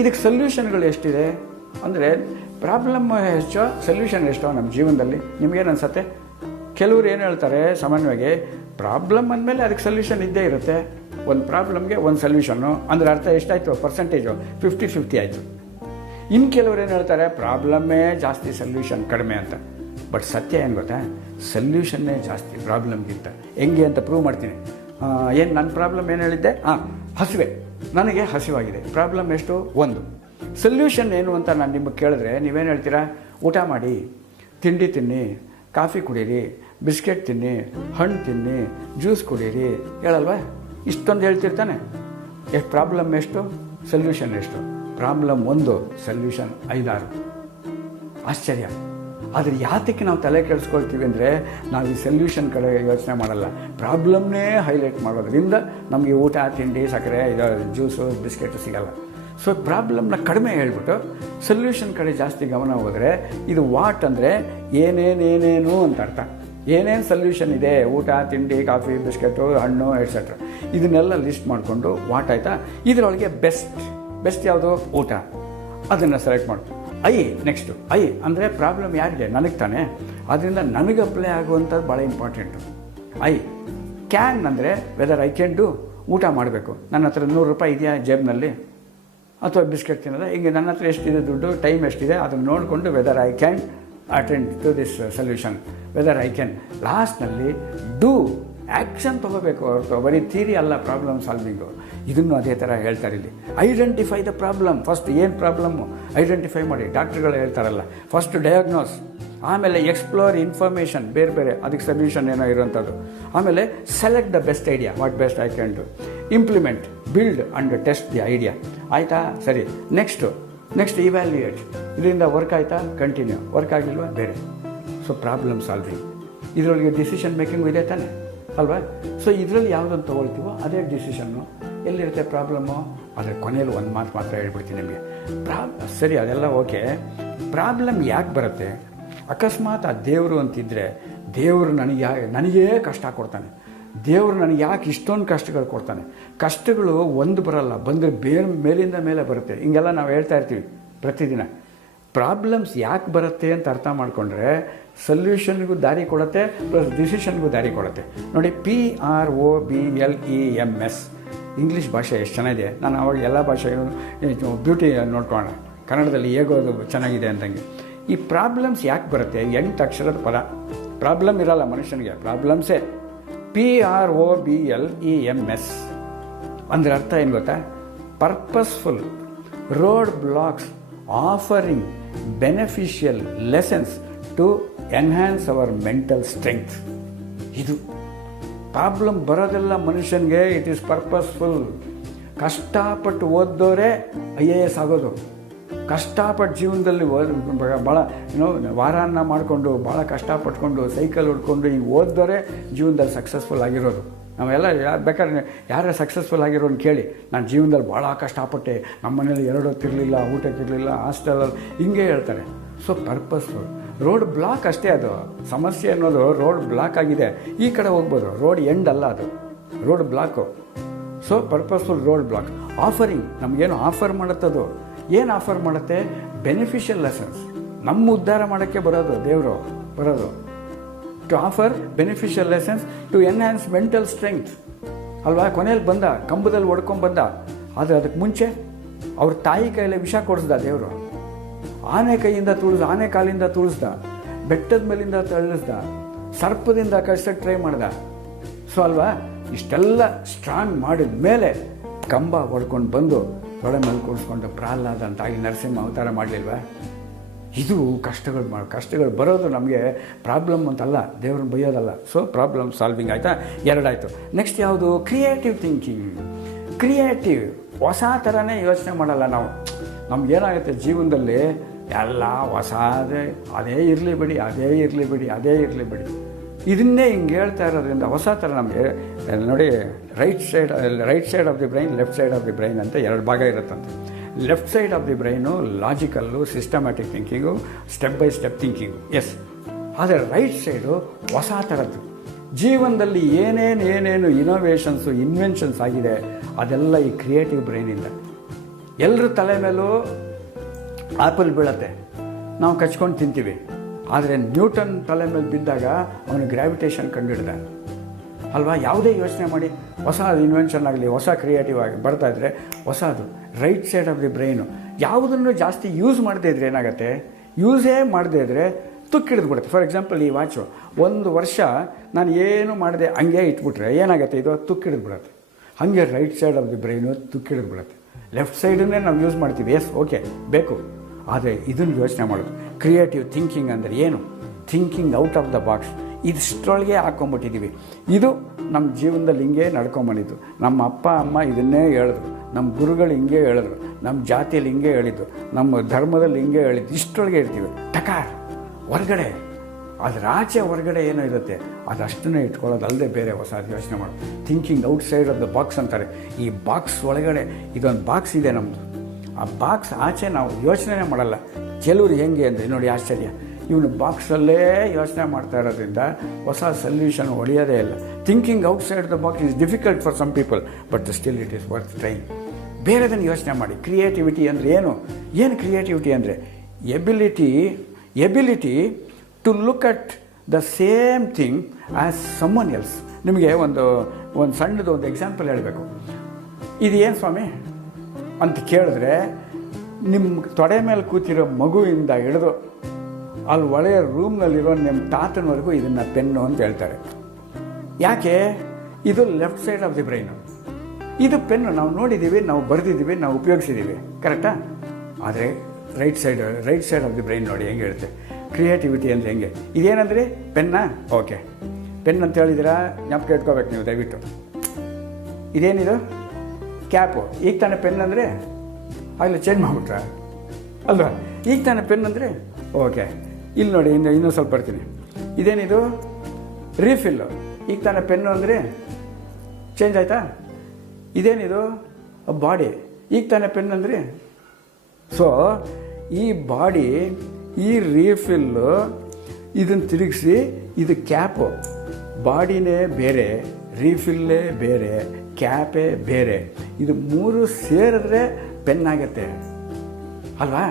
ಇದಕ್ಕೆ ಸೊಲ್ಯೂಷನ್ಗಳು ಎಷ್ಟಿದೆ ಅಂದರೆ ಪ್ರಾಬ್ಲಮ್ ಹೆಚ್ಚೋ ಸೊಲ್ಯೂಷನ್ ಎಷ್ಟೋ ನಮ್ಮ ಜೀವನದಲ್ಲಿ. ನಿಮಗೇನು ಅನ್ಸುತ್ತೆ? ಕೆಲವರು ಏನು ಹೇಳ್ತಾರೆ ಸಾಮಾನ್ಯವಾಗಿ, ಪ್ರಾಬ್ಲಮ್ ಅಂದಮೇಲೆ ಅದಕ್ಕೆ ಸೊಲ್ಯೂಷನ್ ಇದ್ದೇ ಇರುತ್ತೆ. ಒಂದು ಪ್ರಾಬ್ಲಮ್ಗೆ ಒಂದು ಸೊಲ್ಯೂಷನ್ನು ಅಂದರೆ ಅರ್ಥ ಎಷ್ಟಾಯಿತು? ಪರ್ಸೆಂಟೇಜು 50-50 ಆಯಿತು. ಇನ್ನು ಕೆಲವರು ಏನು ಹೇಳ್ತಾರೆ, ಪ್ರಾಬ್ಲಮ್ಮೇ ಜಾಸ್ತಿ ಸೊಲ್ಯೂಷನ್ ಕಡಿಮೆ ಅಂತ. ಬಟ್ ಸತ್ಯ ಏನು ಗೊತ್ತಾ? ಸೊಲ್ಯೂಷನ್ನೇ ಜಾಸ್ತಿ ಪ್ರಾಬ್ಲಮ್ಗಿಂತ. ಹೆಂಗೆ ಅಂತ ಪ್ರೂವ್ ಮಾಡ್ತೀನಿ. ಏನು ನನ್ನ ಪ್ರಾಬ್ಲಮ್ ಏನು ಹೇಳಿದ್ದೆ? ಹಸಿವೆ, ನನಗೆ ಹಸಿವಾಗಿದೆ. ಪ್ರಾಬ್ಲಮ್ ಎಷ್ಟು? ಒಂದು. ಸೊಲ್ಯೂಷನ್ ಏನು ಅಂತ ನಾನು ನಿಮಗೆ ಕೇಳಿದ್ರೆ ನೀವೇನು ಹೇಳ್ತೀರಾ? ಊಟ ಮಾಡಿ, ತಿಂಡಿ ತಿನ್ನಿ, ಕಾಫಿ ಕುಡೀರಿ, ಬಿಸ್ಕೆಟ್ ತಿನ್ನಿ, ಹಣ್ಣು ತಿನ್ನಿ, ಜ್ಯೂಸ್ ಕುಡೀರಿ ಹೇಳಲ್ವಾ? ಇಷ್ಟೊಂದು ಹೇಳ್ತಿರ್ತಾನೆ. ಎಷ್ಟು ಪ್ರಾಬ್ಲಮ್ ಎಷ್ಟು, ಸೊಲ್ಯೂಷನ್ ಎಷ್ಟು? Problem 1, solution 5-6. ಆಶ್ಚರ್ಯ. ಆದರೆ ಯಾತಕ್ಕೆ ನಾವು ತಲೆ ಕೆಡಿಸ್ಕೊಳ್ತೀವಿ ಅಂದರೆ ನಾವು ಈ ಸೊಲ್ಯೂಷನ್ ಕಡೆ ಯೋಚನೆ ಮಾಡಲ್ಲ, ಪ್ರಾಬ್ಲಮ್ನೇ ಹೈಲೈಟ್ ಮಾಡೋದ್ರಿಂದ ನಮಗೆ ಊಟ ತಿಂಡಿ ಸಕ್ಕರೆ ಇದು ಜ್ಯೂಸು ಬಿಸ್ಕೆಟು ಸಿಗಲ್ಲ. ಸೊ ಪ್ರಾಬ್ಲಮ್ನ ಕಡಿಮೆ ಹೇಳ್ಬಿಟ್ಟು ಸೊಲ್ಯೂಷನ್ ಕಡೆ ಜಾಸ್ತಿ ಗಮನ ಹೋದರೆ ಇದು ವಾಟ್ ಅಂದರೆ ಏನೇನೇನೇನು ಅಂತ ಅರ್ಥ. ಏನೇನು ಸೊಲ್ಯೂಷನ್ ಇದೆ, ಊಟ, ತಿಂಡಿ, ಕಾಫಿ, ಬಿಸ್ಕೆಟು, ಹಣ್ಣು ಎಟ್ಸೆಟ್ರಾ, ಇದನ್ನೆಲ್ಲ ಲಿಸ್ಟ್ ಮಾಡಿಕೊಂಡು ವಾಟ್ ಆಯಿತಾ, ಇದರೊಳಗೆ ಬೆಸ್ಟ್ ಯಾವುದು, ಊಟ, ಅದನ್ನು ಸೆಲೆಕ್ಟ್ ಮಾಡಿ. ನೆಕ್ಸ್ಟು ಅಂದರೆ ಪ್ರಾಬ್ಲಮ್ ಯಾರಿದೆ, ನನಗೆ ತಾನೇ, ಅದರಿಂದ ನನಗೆ ಅಪ್ಲೈ ಆಗುವಂಥದ್ದು ಭಾಳ ಇಂಪಾರ್ಟೆಂಟು. ಕ್ಯಾನ್ ಅಂದರೆ ವೆದರ್ ಐ ಕ್ಯಾನ್ ಡೂ, ಊಟ ಮಾಡಬೇಕು, ನನ್ನ ಹತ್ರ 100 ರೂಪಾಯಿ ಇದೆಯಾ ಜೇಬ್ನಲ್ಲಿ, ಅಥವಾ ಬಿಸ್ಕೆಟ್ ತಿನ್ನೋದ, ಹಿಂಗೆ ನನ್ನ ಹತ್ರ ಎಷ್ಟಿದೆ ದುಡ್ಡು, ಟೈಮ್ ಎಷ್ಟಿದೆ, ಅದನ್ನು ನೋಡಿಕೊಂಡು whether I can attend to this solution, whether I can. ಲಾಸ್ಟ್ನಲ್ಲಿ ಡೂ, ಆ್ಯಕ್ಷನ್ ತೊಗೋಬೇಕು ಹೊರತು ಬರೀ ಥಿಯರಿ ಅಲ್ಲ ಪ್ರಾಬ್ಲಮ್ ಸಾಲ್ವಿಂಗು. ಇದನ್ನು ಅದೇ ಥರ ಹೇಳ್ತಾರೆ ಇಲ್ಲಿ. ಐಡೆಂಟಿಫೈ ದ ಪ್ರಾಬ್ಲಮ್, ಫಸ್ಟ್ ಏನು ಪ್ರಾಬ್ಲಮ್ಮು ಐಡೆಂಟಿಫೈ ಮಾಡಿ. ಡಾಕ್ಟ್ರುಗಳು ಹೇಳ್ತಾರಲ್ಲ, ಫಸ್ಟ್ ಡಯಾಗ್ನೋಸ್, ಆಮೇಲೆ ಎಕ್ಸ್ಪ್ಲೋರ್ ಇನ್ಫಾರ್ಮೇಷನ್, ಬೇರೆ ಅದಕ್ಕೆ ಸೊಲ್ಯೂಷನ್ ಏನೋ ಇರೋಂಥದ್ದು, ಆಮೇಲೆ select the best idea, what best I can do, implement, build and test the idea. ಆಯಿತಾ, ಸರಿ. ನೆಕ್ಸ್ಟ್ ಇವ್ಯಾಲ್ಯೂಯೇಟ್, ಇದರಿಂದ ವರ್ಕ್ ಆಯಿತಾ, ಕಂಟಿನ್ಯೂ, ವರ್ಕ್ ಆಗಿಲ್ವಾ ಬೇರೆ. ಸೊ ಪ್ರಾಬ್ಲಮ್ ಸಾಲ್ವಿಂಗ್, ಇದರೊಳಗೆ ಡಿಸಿಷನ್ ಮೇಕಿಂಗು ಇದೆ ತಾನೆ ಅಲ್ವಾ. ಸೊ ಇದರಲ್ಲಿ ಯಾವುದನ್ನು ತೊಗೊಳ್ತೀವೋ ಅದೇ ಡಿಸಿಷನ್ನು. ಎಲ್ಲಿರುತ್ತೆ ಪ್ರಾಬ್ಲಮ್ಮು, ಅದರ ಕೊನೆಯಲ್ಲಿ ಒಂದು ಮಾತು ಮಾತ್ರ ಹೇಳ್ಬಿಡ್ತೀನಿ ನಿಮಗೆ. ಸರಿ, ಅದೆಲ್ಲ ಓಕೆ. ಪ್ರಾಬ್ಲಮ್ ಯಾಕೆ ಬರುತ್ತೆ, ಅಕಸ್ಮಾತ್ ಆ ದೇವರು ಅಂತಿದ್ದರೆ, ದೇವರು ನನಗೇ ಕಷ್ಟ ಕೊಡ್ತಾನೆ, ದೇವರು ನನಗೆ ಯಾಕೆ ಇಷ್ಟೊಂದು ಕಷ್ಟಗಳು ಕೊಡ್ತಾನೆ. ಕಷ್ಟಗಳು ಒಂದು ಬರಲ್ಲ, ಬಂದರೆ ಮೇಲಿಂದ ಮೇಲೆ ಬರುತ್ತೆ. ಹಿಂಗೆಲ್ಲ ನಾವು ಹೇಳ್ತಾ ಇರ್ತೀವಿ ಪ್ರತಿದಿನ. ಪ್ರಾಬ್ಲಮ್ಸ್ ಯಾಕೆ ಬರುತ್ತೆ ಅಂತ ಅರ್ಥ ಮಾಡಿಕೊಂಡ್ರೆ ಸೊಲ್ಯೂಷನ್ಗೂ ದಾರಿ ಕೊಡುತ್ತೆ, ಪ್ಲಸ್ ಡಿಸಿಷನ್ಗೂ ದಾರಿ ಕೊಡುತ್ತೆ. ನೋಡಿ, PROBLEMS, ಇಂಗ್ಲೀಷ್ ಭಾಷೆ ಎಷ್ಟು ಚೆನ್ನಾಗಿದೆ. ನಾನು ಅವಾಗ ಎಲ್ಲ ಭಾಷೆಗಳು ಬ್ಯೂಟಿ ನೋಡ್ಕೊಳ್ಳೋಣ, ಕನ್ನಡದಲ್ಲಿ ಹೇಗೋ ಅದು ಚೆನ್ನಾಗಿದೆ ಅಂದಂಗೆ. ಈ ಪ್ರಾಬ್ಲಮ್ಸ್ ಯಾಕೆ ಬರುತ್ತೆ, 8 ಅಕ್ಷರದ ಪದ. ಪ್ರಾಬ್ಲಮ್ ಇರಲ್ಲ ಮನುಷ್ಯನಿಗೆ, ಪ್ರಾಬ್ಲಮ್ಸೇ. PROBLEMS ಅಂದರೆ ಅರ್ಥ ಏನು ಗೊತ್ತಾ, purposeful road blocks offering beneficial lessons to enhance our mental strength. ಇದು ಪ್ರಾಬ್ಲಮ್ ಬರೋದೆಲ್ಲ ಮನುಷ್ಯನಿಗೆ ಇಟ್ ಈಸ್ ಪರ್ಪಸ್ಫುಲ್. ಕಷ್ಟಪಟ್ಟು ಓದ್ದೋರೇ IAS ಆಗೋದು, ಕಷ್ಟಪಟ್ಟು ಜೀವನದಲ್ಲಿ ಭಾಳ ವಾರಾನ್ನ ಮಾಡಿಕೊಂಡು ಭಾಳ ಕಷ್ಟಪಟ್ಕೊಂಡು ಸೈಕಲ್ ಹೊಡ್ಕೊಂಡು ಹಿಂಗೆ ಓದ್ದೋರೇ ಜೀವನದಲ್ಲಿ ಸಕ್ಸಸ್ಫುಲ್ ಆಗಿರೋದು. ನಾವೆಲ್ಲ ಬೇಕಾದ್ರೆ ಯಾರೇ ಸಕ್ಸಸ್ಫುಲ್ ಆಗಿರೋನು ಕೇಳಿ, ನಾನು ಜೀವನದಲ್ಲಿ ಭಾಳ ಕಷ್ಟಪಟ್ಟೆ, ನಮ್ಮ ಮನೇಲಿ 2 ಹೊತ್ತಿರಲಿಲ್ಲ, ಊಟಕ್ಕಿರಲಿಲ್ಲ, ಹಾಸ್ಟೆಲಲ್ಲಿ, ಹಿಂಗೆ ಹೇಳ್ತಾರೆ. So purposeful. ರೋಡ್ ಬ್ಲಾಕ್ ಅಷ್ಟೇ, ಅದು ಸಮಸ್ಯೆ ಅನ್ನೋದು ರೋಡ್ ಬ್ಲಾಕ್ ಆಗಿದೆ, ಈ ಕಡೆ ಹೋಗ್ಬೋದು, ರೋಡ್ ಎಂಡ್ ಅಲ್ಲ ಅದು, road block. So purposeful road block. Offering, ನಮಗೇನು ಆಫರ್ ಮಾಡುತ್ತದು, ಏನು ಆಫರ್ ಮಾಡುತ್ತೆ, ಬೆನಿಫಿಷಿಯಲ್ ಲೆಸನ್ಸ್, ನಮ್ಮ ಉದ್ಧಾರ ಮಾಡೋಕ್ಕೆ ಬರೋದು ದೇವರು ಬರೋದು. To offer beneficial lessons to enhance mental strength ಅಲ್ವಾ. ಕೊನೆಯಲ್ಲಿ ಬಂದ, ಕಂಬದಲ್ಲಿ ಹೊಡ್ಕೊಂಡ್ಬಂದ, ಆದರೆ ಅದಕ್ಕೆ ಮುಂಚೆ ಅವ್ರ ತಾಯಿ ಕೈಯಲ್ಲಿ ವಿಷ ಕೊಡಿಸ್ದ ದೇವರು. ಆನೆ ಕೈಯಿಂದ ತುಳಿಸ್ದ, ಆನೆ ಕಾಲಿಂದ ತುಳಿಸ್ದ, ಬೆಟ್ಟದ ಮೇಲಿಂದ ತಳ್ಳಿಸ್ದ, ಸರ್ಪದಿಂದ ಕಳ್ಸಕ್ಕೆ ಟ್ರೈ ಮಾಡ್ದ. ಸೊ ಅಲ್ವಾ, ಇಷ್ಟೆಲ್ಲ ಸ್ಟ್ರಾಂಗ್ ಮಾಡಿದ ಮೇಲೆ ಕಂಬ ಹೊಡ್ಕೊಂಡು ಬಂದು ತೊಡೆ ಮೇಲೆ ಕೂಡಿಸ್ಕೊಂಡು ಪ್ರಹ್ಲಾದ ಅಂತಾಗಿ ನರಸಿಂಹ ಅವತಾರ ಮಾಡಲಿಲ್ವಾ. ಇದು ಕಷ್ಟಗಳು ಬರೋದು ನಮಗೆ ಪ್ರಾಬ್ಲಮ್ ಅಂತಲ್ಲ, ದೇವ್ರನ್ನ ಬೈಯೋದಲ್ಲ. ಸೊ ಪ್ರಾಬ್ಲಮ್ ಸಾಲ್ವಿಂಗ್ ಆಯಿತಾ, 2 ಆಯಿತು. ನೆಕ್ಸ್ಟ್ ಯಾವುದು, ಕ್ರಿಯೇಟಿವ್ ಥಿಂಕಿಂಗ್. ಕ್ರಿಯೇಟಿವ್, ಹೊಸ ಥರನೇ ಯೋಚನೆ ಮಾಡಲ್ಲ ನಾವು. ನಮಗೇನಾಗುತ್ತೆ ಜೀವನದಲ್ಲಿ ಎಲ್ಲ ಅದೇ ಇರಲಿ ಬಿಡಿ, ಇದನ್ನೇ ಹಿಂಗೆ ಹೇಳ್ತಾ ಇರೋದ್ರಿಂದ ಹೊಸ ಥರ ನಮಗೆ ನೋಡಿ, right side of the brain, left side of the brain ಅಂತ 2 ಭಾಗ ಇರುತ್ತಂತೆ. Left side of the brain logical, systematic thinking, step by step thinking, yes. ಆದರೆ ರೈಟ್ ಸೈಡು ಹೊಸ ಥರದ್ದು. ಜೀವನದಲ್ಲಿ ಏನೇನು ಇನೋವೇಷನ್ಸು, ಇನ್ವೆನ್ಷನ್ಸ್ ಆಗಿದೆ, ಅದೆಲ್ಲ ಈ ಕ್ರಿಯೇಟಿವ್ ಬ್ರೈನಿಂದ. ಎಲ್ಲರ ತಲೆ ಮೇಲೂ ಆ್ಯಪಲ್ ಬೀಳತ್ತೆ, ನಾವು ಕಚ್ಕೊಂಡು ತಿಂತೀವಿ. ಆದರೆ ನ್ಯೂಟನ್ ತಲೆ ಮೇಲೆ ಬಿದ್ದಾಗ ಅವನು ಗ್ರಾವಿಟೇಷನ್ ಕಂಡುಹಿಡ್ದ ಅಲ್ವಾ. ಯಾವುದೇ ಯೋಚನೆ ಮಾಡಿ ಹೊಸ ಇನ್ವೆನ್ಷನ್ ಆಗಲಿ, ಹೊಸ ಕ್ರಿಯೇಟಿವ್ ಆಗಿ ಬರ್ತಾಯಿದ್ರೆ ಹೊಸದು. Right side of the brain. ಯಾವುದನ್ನು ಜಾಸ್ತಿ ಯೂಸ್ ಮಾಡದೇ ಇದ್ರೆ ಏನಾಗುತ್ತೆ, ಯೂಸೇ ಮಾಡದೇ ಇದ್ದರೆ ತುಕ್ಕಿಡಿದ್ಬಿಡುತ್ತೆ. ಫಾರ್ ಎಕ್ಸಾಂಪಲ್, ಈ ವಾಚು 1 ವರ್ಷ ನಾನು ಏನು ಮಾಡಿದೆ ಹಂಗೆ ಇಟ್ಬಿಟ್ರೆ ಏನಾಗುತ್ತೆ, ಇದು ತುಕ್ಕಿಡಿದ್ಬಿಡುತ್ತೆ. ಹಾಗೆ right side of the brain ತುಕ್ಕಿಡಿದ್ಬಿಡುತ್ತೆ. ಲೆಫ್ಟ್ ಸೈಡನ್ನೇ ನಾವು ಯೂಸ್ ಮಾಡ್ತೀವಿ, ಎಸ್ ಓಕೆ ಬೇಕು. ಆದರೆ ಇದನ್ನು ಯೋಚನೆ ಮಾಡೋದು. ಕ್ರಿಯೇಟಿವ್ ಥಿಂಕಿಂಗ್ ಅಂದರೆ ಏನು, thinking out of the box. ಇದಿಷ್ಟರೊಳಗೆ ಹಾಕ್ಕೊಂಬಿಟ್ಟಿದ್ದೀವಿ. ಇದು ನಮ್ಮ ಜೀವನದಲ್ಲಿ ಹಿಂಗೆ ನಡ್ಕೊಂಬಂದಿದ್ದು. ನಮ್ಮ ಅಪ್ಪ ಅಮ್ಮ ಇದನ್ನೇ ಹೇಳಿದ್ರು, ನಮ್ಮ ಗುರುಗಳು ಹಿಂಗೆ ಹೇಳಿದ್ರು, ನಮ್ಮ ಜಾತಿಯಲ್ಲಿ ಹಿಂಗೆ ಹೇಳಿದ್ದು, ನಮ್ಮ ಧರ್ಮದಲ್ಲಿ ಹಿಂಗೆ ಹೇಳಿದ್ದು. ಇಷ್ಟರೊಳಗೆ ಇರ್ತೀವಿ. ಟಕಾರ್ ಹೊರಗಡೆ, ಅದರ ಆಚೆ ಹೊರಗಡೆ ಏನೋ ಇರುತ್ತೆ, ಅದಷ್ಟನ್ನೇ ಇಟ್ಕೊಳ್ಳೋದು ಅಲ್ಲದೆ ಬೇರೆ ಹೊಸ ಯೋಚನೆ ಮಾಡೋದು. Thinking out side of the box ಅಂತಾರೆ. ಈ ಬಾಕ್ಸ್ ಒಳಗಡೆ ಇದೊಂದು ಬಾಕ್ಸ್ ಇದೆ ನಮ್ಮದು. ಆ ಬಾಕ್ಸ್ ಆಚೆ ನಾವು ಯೋಚನೆ ಮಾಡಲ್ಲ. ಕೆಲವರು ಹೆಂಗೆ ಅಂದರೆ ನೋಡಿ ಆಶ್ಚರ್ಯ, ಇವನು ಬಾಕ್ಸಲ್ಲೇ ಯೋಚನೆ ಮಾಡ್ತಾ ಇರೋದ್ರಿಂದ ಹೊಸ ಸೊಲ್ಯೂಷನ್ ಹೊಡೆಯೋದೇ ಇಲ್ಲ. Thinking outside the box is difficult for some people, but still it is worth trying. ಬೇರೆದನ್ನು ಯೋಚನೆ ಮಾಡಿ. ಕ್ರಿಯೇಟಿವಿಟಿ ಅಂದರೆ ಏನು ಕ್ರಿಯೇಟಿವಿಟಿ ಅಂದರೆ ability to look at the same thing as someone else. ನಿಮಗೆ ಒಂದು ಸಣ್ಣದು ಒಂದು ಎಕ್ಸಾಂಪಲ್ ಹೇಳಬೇಕು. ಇದು ಏನು ಸ್ವಾಮಿ ಅಂತ ಕೇಳಿದ್ರೆ, ನಿಮ್ಮ ತೊಡೆ ಮೇಲೆ ಕೂತಿರೋ ಮಗುವಿಂದ ಹಿಡಿದು ಅಲ್ಲಿ ಒಳ್ಳೆಯ ರೂಮ್ನಲ್ಲಿರೋ ನಿಮ್ಮ ತಾತನವರೆಗೂ ಇದನ್ನು ಪೆನ್ನು ಅಂತ ಹೇಳ್ತಾರೆ. ಯಾಕೆ? ಇದು left side of the brain. ಇದು ಪೆನ್ನು ನಾವು ನೋಡಿದ್ದೀವಿ, ನಾವು ಬರೆದಿದ್ದೀವಿ, ನಾವು ಉಪಯೋಗಿಸಿದ್ದೀವಿ, ಕರೆಕ್ಟಾ? ಆದರೆ right side of the brain ನೋಡಿ ಹೆಂಗೆ ಹೇಳುತ್ತೆ. ಕ್ರಿಯೇಟಿವಿಟಿ ಅಂದರೆ ಹೆಂಗೆ? ಇದೇನಂದರೆ ಪೆನ್ನಾ? ಓಕೆ, ಪೆನ್ ಅಂತ ಹೇಳಿದಿರಾ, ಜ್ಞಾಪಕ ಇಟ್ಕೋಬೇಕು ನೀವು ದಯವಿಟ್ಟು. ಇದೇನಿದು? ಕ್ಯಾಪು. ಈಗ ತಾನೇ ಪೆನ್ ಅಂದರೆ ಆಗಲೇ ಚೇಂಜ್ ಮಾಡಿಬಿಟ್ರ ಅಲ್ವಾ? ಈಗ ತಾನೇ ಪೆನ್ ಅಂದರೆ ಓಕೆ. ಇಲ್ಲಿ ನೋಡಿ, ಇನ್ನೂ ಸ್ವಲ್ಪ ಬರ್ತೀನಿ. ಇದೇನಿದು? ರೀಫಿಲ್ಲು. ಈಗ ತಾನೇ ಪೆನ್ನು ಅಂದರೆ ಚೇಂಜ್ ಆಯಿತಾ? ಇದೇನಿದು? ಬಾಡಿ. ಈಗ ತಾನೇ ಪೆನ್ ಅಂದರೆ. ಸೊ ಈ ಬಾಡಿ, ಈ ರೀಫಿಲ್ಲು, ಇದನ್ನು ತಿರುಗಿಸಿ ಇದು ಕ್ಯಾಪು. ಬಾಡಿನೇ ಬೇರೆ, ರೀಫಿಲ್ಲೇ ಬೇರೆ, ಕ್ಯಾಪೇ ಬೇರೆ. ಇದು ಮೂರು ಸೇರಿದ್ರೆ ಪೆನ್ ಆಗುತ್ತೆ ಅಲ್ವಾ?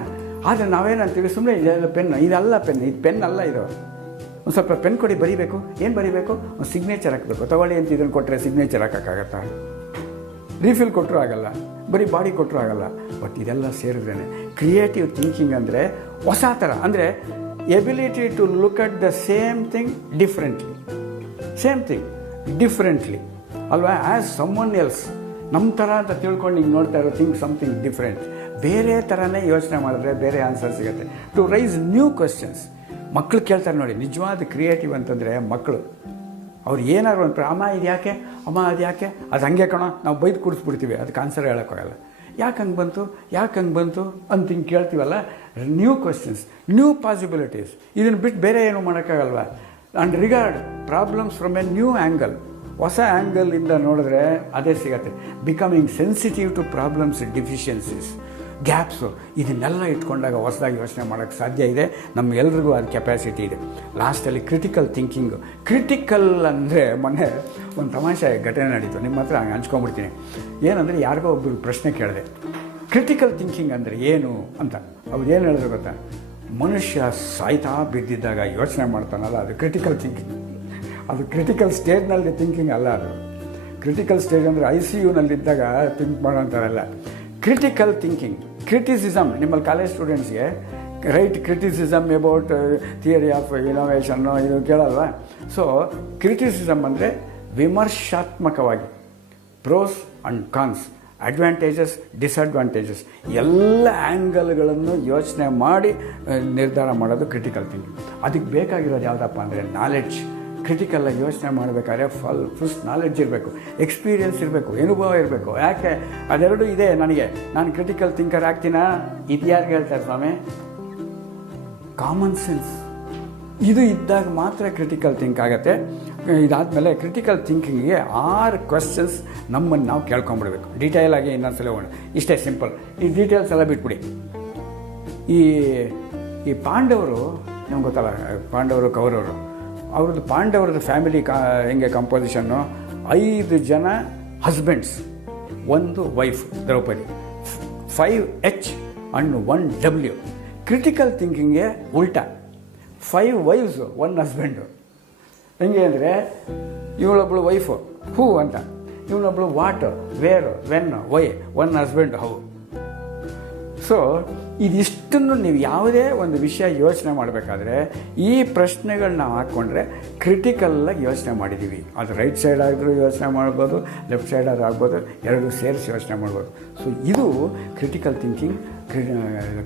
ಆದರೆ ನಾವೇನಂತೀವಿ, ಸುಮ್ಮನೆ ಇದೆಲ್ಲ ಪೆನ್ನು, ಇದಲ್ಲ ಪೆನ್, ಇದು ಪೆನ್ ಅಲ್ಲ. ಇದು ಒಂದು ಸ್ವಲ್ಪ ಪೆನ್ ಕೊಡಿ, ಬರೀಬೇಕು. ಏನು ಬರೀಬೇಕು? ಒಂದು ಸಿಗ್ನೇಚರ್ ಹಾಕಬೇಕು. ತಗೊಳ್ಳಿ ಅಂತ ಇದನ್ನು ಕೊಟ್ಟರೆ ಸಿಗ್ನೇಚರ್ ಹಾಕೋಕ್ಕಾಗತ್ತಾ? ರೀಫಿಲ್ ಕೊಟ್ಟರು ಆಗಲ್ಲ, ಬರೀ ಬಾಡಿ ಕೊಟ್ಟರು ಆಗಲ್ಲ. ಬಟ್ ಇದೆಲ್ಲ ಸೇರಿದ್ರೇ ಕ್ರಿಯೇಟಿವ್ ಥಿಂಕಿಂಗ್ ಅಂದರೆ ಹೊಸ ಥರ. ಅಂದರೆ ability to look at the same thing differently ಅಲ್ವಾ? As someone else. ನಮ್ಮ ಥರ ಅಂತ ತಿಳ್ಕೊಂಡು ಹಿಂಗೆ ನೋಡ್ತಾ ಇರೋ ಸಮಥಿಂಗ್ ಡಿಫ್ರೆಂಟ್. ಬೇರೆ ಥರನೇ ಯೋಚನೆ ಮಾಡಿದ್ರೆ ಬೇರೆ ಆನ್ಸರ್ ಸಿಗುತ್ತೆ. To raise new questions. ಮಕ್ಕಳು ಕೇಳ್ತಾರೆ ನೋಡಿ, ನಿಜವಾದ ಕ್ರಿಯೇಟಿವ್ ಅಂತಂದರೆ ಮಕ್ಕಳು. ಅವ್ರು ಏನಾದ್ರು ಒಂದು ಅಮ್ಮ ಇದು ಯಾಕೆ, ಅಮ್ಮ ಅದು ಯಾಕೆ, ಅದು ಹಂಗೆ ಕಣೋ, ನಾವು ಬೈದು ಕುಡಿಸ್ಬಿಡ್ತೀವಿ, ಅದಕ್ಕೆ ಆನ್ಸರ್ ಹೇಳೋಕ್ಕಾಗಲ್ಲ. ಯಾಕೆ ಹಂಗೆ ಬಂತು ಅಂತ ಹಿಂಗೆ ಕೇಳ್ತೀವಲ್ಲ. New questions, new possibilities. ಇದನ್ನು ಬಿಟ್ಟು ಬೇರೆ ಏನು ಮಾಡೋಕ್ಕಾಗಲ್ವ? And regard problems from a new angle. ಹೊಸ ಆ್ಯಂಗಲಿಂದ ನೋಡಿದ್ರೆ ಅದೇ ಸಿಗತ್ತೆ. Becoming sensitive to problems, deficiencies, gaps. ಇದನ್ನೆಲ್ಲ ಇಟ್ಕೊಂಡಾಗ ಹೊಸದಾಗಿ ಯೋಚನೆ ಮಾಡೋಕ್ಕೆ ಸಾಧ್ಯ ಇದೆ. ನಮ್ಗೆಲ್ರಿಗೂ ಅದು ಕೆಪಾಸಿಟಿ ಇದೆ. ಲಾಸ್ಟಲ್ಲಿ ಕ್ರಿಟಿಕಲ್ ಥಿಂಕಿಂಗು. ಕ್ರಿಟಿಕಲ್ ಅಂದರೆ ಮೊನ್ನೆ ಒಂದು ತಮಾಷೆ ಘಟನೆ ನಡೀತು, ನಿಮ್ಮ ಹತ್ರ ಹಂಚ್ಕೊಂಡ್ಬಿಡ್ತೀನಿ. ಏನಂದರೆ, ಯಾರಿಗೋ ಒಬ್ಬರು ಪ್ರಶ್ನೆ ಕೇಳಿದೆ, ಕ್ರಿಟಿಕಲ್ ಥಿಂಕಿಂಗ್ ಅಂದರೆ ಏನು ಅಂತ. ಅವ್ರು ಏನು ಹೇಳಿದ್ರು ಗೊತ್ತಾ? ಮನುಷ್ಯ ಸಾಯ್ತಾ ಬಿದ್ದಿದ್ದಾಗ ಯೋಚನೆ ಮಾಡ್ತಾನಲ್ಲ, ಅದು ಕ್ರಿಟಿಕಲ್ ಥಿಂಕಿಂಗ್. ಅದು ಕ್ರಿಟಿಕಲ್ ಸ್ಟೇಜ್ನಲ್ಲಿ ಥಿಂಕಿಂಗ್ ಅಲ್ಲ. ಅದು ಕ್ರಿಟಿಕಲ್ ಸ್ಟೇಜ್ ಅಂದರೆ ICUನಲ್ಲಿದ್ದಾಗ ಥಿಂಕ್ ಮಾಡೋಂಥರಲ್ಲ. Critical thinking, criticism. ನಿಮ್ಮಲ್ಲಿ ಕಾಲೇಜ್ ಸ್ಟೂಡೆಂಟ್ಸ್ಗೆ write criticism about theory of innovation ಇದು ಕೇಳಲ್ವಾ? ಸೊ ಕ್ರಿಟಿಸಿಸಮ್ ಅಂದರೆ ವಿಮರ್ಶಾತ್ಮಕವಾಗಿ pros and cons, advantages, disadvantages ಎಲ್ಲ ಆ್ಯಂಗಲ್ಗಳನ್ನು ಯೋಚನೆ ಮಾಡಿ ನಿರ್ಧಾರ ಮಾಡೋದು ಕ್ರಿಟಿಕಲ್ ಥಿಂಕಿಂಗ್. ಅದಕ್ಕೆ ಬೇಕಾಗಿರೋದು ಯಾವುದಪ್ಪ ಅಂದರೆ ನಾಲೆಡ್ಜ್. ಕ್ರಿಟಿಕಲಾಗಿ ಯೋಚನೆ ಮಾಡಬೇಕಾದ್ರೆ ಫಸ್ಟ್ ನಾಲೆಡ್ಜ್ ಇರಬೇಕು, ಎಕ್ಸ್ಪೀರಿಯೆನ್ಸ್ ಇರಬೇಕು, ಅನುಭವ ಇರಬೇಕು. ಯಾಕೆ ಅದೆರಡು ಇದೆ ನನಗೆ, ನಾನು ಕ್ರಿಟಿಕಲ್ ಥಿಂಕರ್ ಆಗ್ತೀನಾ? ಇದು ಯಾರಿಗೆ ಹೇಳ್ತಾರೆ ಸ್ವಾಮಿ? Common sense. ಇದು ಇದ್ದಾಗ ಮಾತ್ರ ಕ್ರಿಟಿಕಲ್ ಥಿಂಕ್ ಆಗುತ್ತೆ. ಇದಾದಮೇಲೆ ಕ್ರಿಟಿಕಲ್ ಥಿಂಕಿಂಗಿಗೆ 6 ಕ್ವಶನ್ಸ್ ನಮ್ಮನ್ನು ನಾವು ಕೇಳ್ಕೊಂಬಿಡ್ಬೇಕು. ಡೀಟೇಲ್ ಆಗಿ ಇನ್ನೊಂದ್ಸಲ ಹೋಗೋಣ. ಇಷ್ಟೇ ಸಿಂಪಲ್. ಈ ಡೀಟೇಲ್ಸ್ ಎಲ್ಲ ಬಿಟ್ಬಿಡಿ. ಈ ಪಾಂಡವರು ನಿಮ್ಗೆ ಗೊತ್ತಲ್ಲ, ಪಾಂಡವರು ಕೌರವರು. ಅವ್ರದ್ದು ಪಾಂಡವರದ್ದು ಫ್ಯಾಮಿಲಿ ಹೆಂಗೆ ಕಂಪೋಸಿಷನ್ನು? 5 ಜನ husbands, 1 wife Draupadi, 5 H and 1 W. Critical ಥಿಂಕಿಂಗ್ಗೆ ಉಲ್ಟಾ, 5 ವೈಫ್ಸ್ 1 ಹಸ್ಬೆಂಡು. ಹೆಂಗೆ ಅಂದರೆ, ಇವಳೊಬ್ಬಳು ವೈಫು ಹೂ ಅಂತ, ಇವನೊಬ್ಬಳು what, where, when, why, 1 husband how. So ಇದಿಷ್ಟನ್ನು ನೀವು ಯಾವುದೇ ಒಂದು ವಿಷಯ ಯೋಚನೆ ಮಾಡಬೇಕಾದ್ರೆ ಈ ಪ್ರಶ್ನೆಗಳನ್ನ ಹಾಕ್ಕೊಂಡ್ರೆ ಕ್ರಿಟಿಕಲ್ಲಾಗಿ ಯೋಚನೆ ಮಾಡಿದ್ದೀವಿ. ಅದು ರೈಟ್ ಸೈಡ್ ಆದರೂ ಯೋಚನೆ ಮಾಡ್ಬೋದು, ಲೆಫ್ಟ್ ಸೈಡ್ ಆದರೂ ಆಗ್ಬೋದು, ಎರಡೂ ಸೇರಿಸಿ ಯೋಚನೆ ಮಾಡ್ಬೋದು. ಸೊ ಇದು ಕ್ರಿಟಿಕಲ್ ಥಿಂಕಿಂಗ್,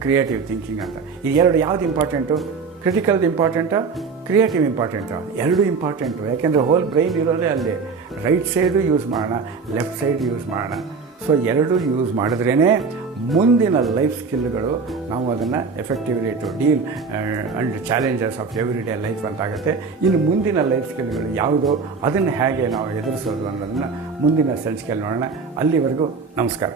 ಕ್ರಿಯೇಟಿವ್ ಥಿಂಕಿಂಗ್ ಅಂತ. ಈ ಎರಡು ಯಾವುದು ಇಂಪಾರ್ಟೆಂಟು? ಕ್ರಿಟಿಕಲ್ದು ಇಂಪಾರ್ಟೆಂಟಾ, ಕ್ರಿಯೇಟಿವ್ ಇಂಪಾರ್ಟೆಂಟಾ? ಎರಡೂ ಇಂಪಾರ್ಟೆಂಟು. ಯಾಕೆಂದರೆ ಹೋಲ್ ಬ್ರೈನ್ ಇರೋದೇ ಅಲ್ಲಿ. ರೈಟ್ ಸೈಡು ಯೂಸ್ ಮಾಡೋಣ, ಲೆಫ್ಟ್ ಸೈಡ್ ಯೂಸ್ ಮಾಡೋಣ. ಸೊ ಎರಡೂ ಯೂಸ್ ಮಾಡಿದ್ರೇ ಮುಂದಿನ ಲೈಫ್ ಸ್ಕಿಲ್ಗಳು ನಾವು ಅದನ್ನು effectively to deal and challenges of every day life ಅಂತಾಗುತ್ತೆ. ಇನ್ನು ಮುಂದಿನ ಲೈಫ್ ಸ್ಕಿಲ್ಗಳು ಯಾವುದೋ ಅದನ್ನು ಹೇಗೆ ನಾವು ಎದುರಿಸೋದು ಅನ್ನೋದನ್ನು ಮುಂದಿನ ಸಂಚಿಕೆಯಲ್ಲಿ ನೋಡೋಣ. ಅಲ್ಲಿವರೆಗೂ ನಮಸ್ಕಾರ.